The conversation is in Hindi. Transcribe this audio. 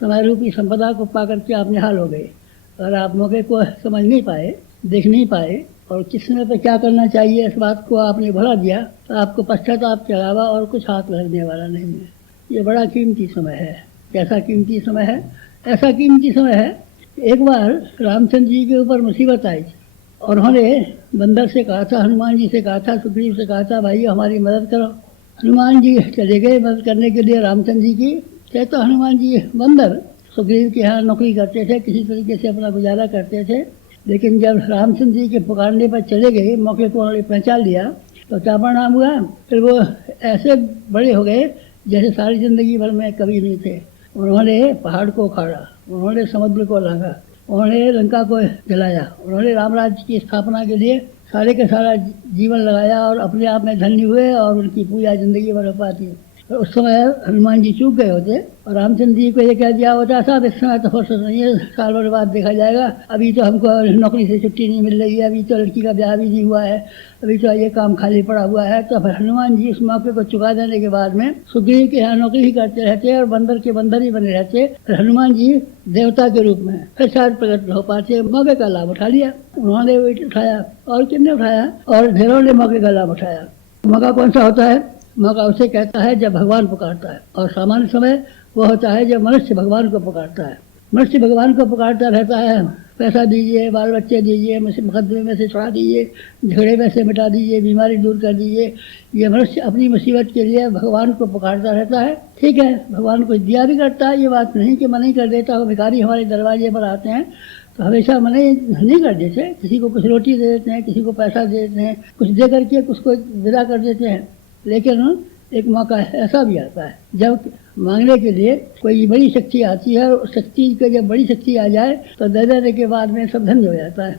समय रूपी संपदा को पा करके आप निहाल हो गए। अगर आप मौके को समझ नहीं पाए, देख नहीं पाए और किस समय पर क्या करना चाहिए इस बात को आपने भुला दिया, तो आपको पश्चाताप के अलावा और कुछ हाथ लगने वाला नहीं है। ये बड़ा कीमती समय है। कैसा कीमती समय है? ऐसा कीमती समय है, एक बार रामचंद्र जी के ऊपर मुसीबत आई और उन्होंने बंदर से कहा था, हनुमान जी से कहा था, सुग्रीव से कहा था, भाई हमारी मदद करो। हनुमान जी चले गए मदद करने के लिए रामचंद्र जी की। कहते तो हनुमान जी बंदर सुग्रीव के यहाँ नौकरी करते थे, किसी तरीके से अपना गुजारा करते थे, लेकिन जब रामचंद्र जी के पुकारने पर चले गए, मौके को उन्होंने पहचान लिया, तो क्या परिणाम हुआ? फिर वो ऐसे बड़े हो गए जैसे सारी जिंदगी भर में कभी नहीं थे। उन्होंने पहाड़ को उखाड़ा, उन्होंने समुद्र को लांघा, उन्होंने लंका को जलाया, उन्होंने राम राज्य की स्थापना के लिए सारे का सारा जीवन लगाया और अपने आप में धन्य हुए और उनकी पूजा जिंदगी भर हो पाती। तो उस समय हनुमान जी चूक गए होते और रामचंद्र जी को ये कह दिया होता, साहब इस समय तो फुर्सत नहीं है, साल भर बाद देखा जाएगा, अभी तो हमको नौकरी से छुट्टी नहीं मिल रही है, अभी तो लड़की का ब्याह भी नहीं हुआ है, अभी तो ये काम खाली पड़ा हुआ है। तो फिर हनुमान जी उस मौके को चुका देने के बाद में सुग्रीव के यहाँ नौकरी ही करते रहते और बंदर के बंदर ही बने रहते। फिर हनुमान जी देवता के रूप में फिर शायद प्रकट हो पाते। मौके का लाभ उठा लिया, उन्होंने उठाया और किसने उठाया? और ढेरों ने मौके का लाभ उठाया। मौका कौन सा होता है? मौका उसे कहता है जब भगवान पुकारता है, और सामान्य समय वो होता है जब मनुष्य भगवान को पुकारता है। मनुष्य भगवान को पुकारता रहता है, पैसा दीजिए, बाल बच्चे दीजिए, मुकदमे में से छुड़ा दीजिए, झगड़े में से मिटा दीजिए, बीमारी दूर कर दीजिए। ये मनुष्य अपनी मुसीबत के लिए भगवान को पुकारता रहता है। ठीक है, भगवान को दिया भी करता है, ये बात नहीं कि मना ही कर देता। भिखारी हमारे दरवाजे पर आते हैं तो हमेशा मना नहीं कर देते, किसी को कुछ रोटी दे देते हैं, किसी को पैसा दे देते हैं, कुछ दे करके उसको विदा कर देते हैं। लेकिन एक मौका ऐसा भी आता है जब मांगने के लिए कोई बड़ी शक्ति आती है, और शक्ति के जब बड़ी शक्ति आ जाए तो दे देने के बाद में सब धन्य हो जाता है।